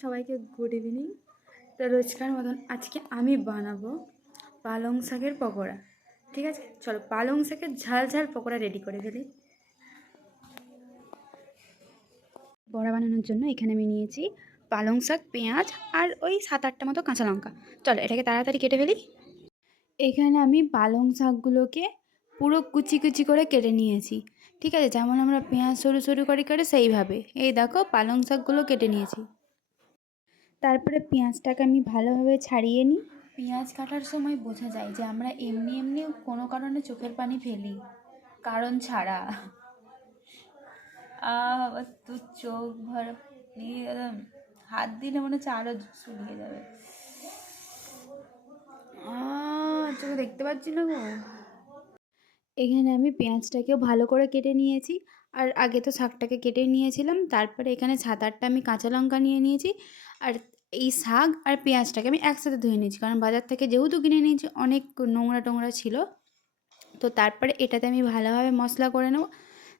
সবাইকে good evening. তো রোজকার মতন আজকে আমি বানাবো পালং শাকের পকোড়া। ঠিক আছে, চলো পালং শাকের ঝাল ঝাল পকোড়া রেডি করে ফেলি। বড়া বানানোর জন্য এখানে আমি নিয়েছি পালং শাক, পেঁয়াজ আর ওই 7-8টা মতো কাঁচা লঙ্কা। চলো এটাকে তাড়াতাড়ি কেটে ফেলি। এখানে আমি পালং শাকগুলোকে পুরো কুচি কুচি করে কেটে নিয়েছি। ঠিক আছে, যেমন আমরা পেঁয়াজ সরু সরু করে কেটে সেইভাবে। এই দেখো পালং শাকগুলো কেটে নিয়েছি। তারপরে পেঁয়াজটাকে আমি ভালোভাবে ছাড়িয়ে নিই। পেঁয়াজ কাটার সময় বোঝা যায় যে আমরা এমনি এমনি কোনো কারণে চোখের পানি ফেলি, কারণ ছাড়া। তো চোখ ভরা হাত দিলে মনে হচ্ছে আরও শুকিয়ে যাবে। চোখে দেখতে পাচ্ছি না গো। এখানে আমি পেঁয়াজটাকেও ভালো করে কেটে নিয়েছি, আর আগে তো শাকটাকে কেটে নিয়েছিলাম। তারপরে এখানে 7-8টা আমি কাঁচা লঙ্কা নিয়ে নিয়েছি, আর এই শাক আর পেঁয়াজটাকে আমি একসাথে ধুয়ে নিয়েছি, কারণ বাজার থেকে যেহেতু কিনে নিয়েছি অনেক নোংরা টোংরা ছিল। তো তারপরে এটাতে আমি ভালোভাবে মশলা করে নেব।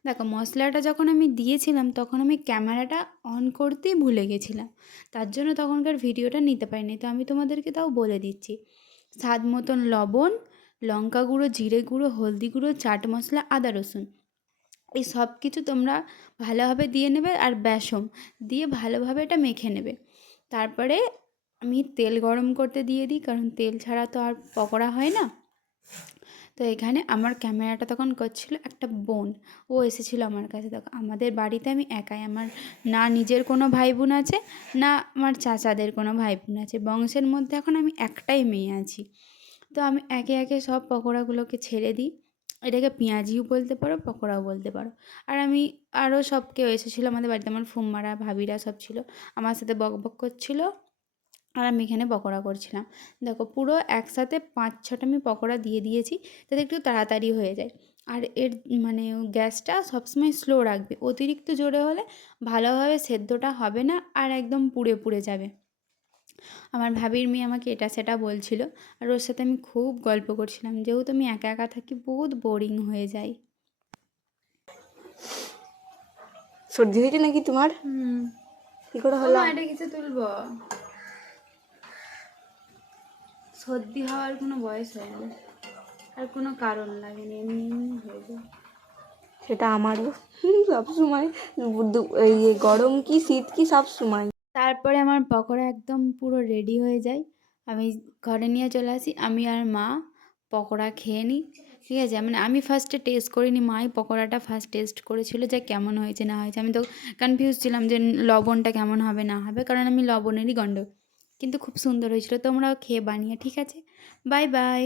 দেখো মশলাটা যখন আমি দিয়েছিলাম তখন আমি ক্যামেরাটা অন করতেই ভুলে গেছিলাম, তার জন্য তখনকার ভিডিওটা নিতে পারিনি। তো আমি তোমাদেরকে তাও বলে দিচ্ছি, স্বাদ মতন লবণ, লঙ্কা গুঁড়ো, জিরে গুঁড়ো, হলদি গুঁড়ো, চাট মশলা, আদা রসুন, এই সব কিছু তোমরা ভালোভাবে দিয়ে নেবে, আর বেসন দিয়ে ভালোভাবে এটা মেখে নেবে। তারপরে আমি তেল গরম করতে দিয়ে দিই, কারণ তেল ছাড়া তো আর পকোড়া হয় না। তো এখানে আমার ক্যামেরাটা তখন করছিল একটা বোন, ও এসেছিলো আমার কাছে। দেখো আমাদের বাড়িতে আমি একাই, আমার না নিজের কোনো ভাই বোন আছে, না আমার চাচাদের কোনো ভাই বোন আছে। বংশের মধ্যে এখন আমি একটাই মেয়ে আছি। তো আমি একে একে সব পকোড়াগুলোকে ছেড়ে দিই। এটাকে পেঁয়াজিও বলতে পারো, পকোড়াও বলতে পারো। আর আমি আরও সব কেউ এসেছিলো আমাদের বাড়িতে, আমার ফুম্মারা ভাবিরা সব ছিল, আমার সাথে বক বক করছিলো, আর আমি এখানে পকোড়া করছিলাম। দেখো পুরো একসাথে 5-6টা আমি পকোড়া দিয়ে দিয়েছি, যাতে একটু তাড়াতাড়ি হয়ে যায়। আর এর মানে গ্যাসটা সবসময় স্লো রাখবে, অতিরিক্ত জোরে হলে ভালোভাবে সেদ্ধটা হবে না, আর একদম পুড়ে পুড়ে যাবে। আমার ভাবির মেয়ে আমাকে এটা সেটা বলছিল, আর ওর সাথে আমি খুব গল্প করছিলাম, যেহেতু আমি একা একা থাকি বহুত বোরিং হয়ে যায়। সর্দি হয়েছে নাকি তোমার? কি করে হলো? এটা কিছু তুলবো, সর্দি হওয়ার কোনো বয়স হয় না, আর কোনো কারণ লাগেনি, এমনি এমনি হয়ে যায়। সেটা আমারও সবসময়, গরম কি শীত কি সব সময়। তারপরে আমার পকোড়া একদম পুরো রেডি হয়ে যায়, আমি ঘরে নিয়ে চলে আসি। আমি আর মা পকোড়া খেয়ে নিই। ঠিক আছে, মানে আমি ফার্স্টে টেস্ট করিনি, মাই পকোড়াটা ফার্স্ট টেস্ট করেছিল যে কেমন হয়েছে না হয়েছে। আমি তো কনফিউজ ছিলাম যে লবণটা কেমন হবে না হবে, কারণ আমি লবণেরই গন্ধ। কিন্তু খুব সুন্দর হয়েছিল। তোমরাও খেয়ে বানিয়ে। ঠিক আছে, বাই বাই।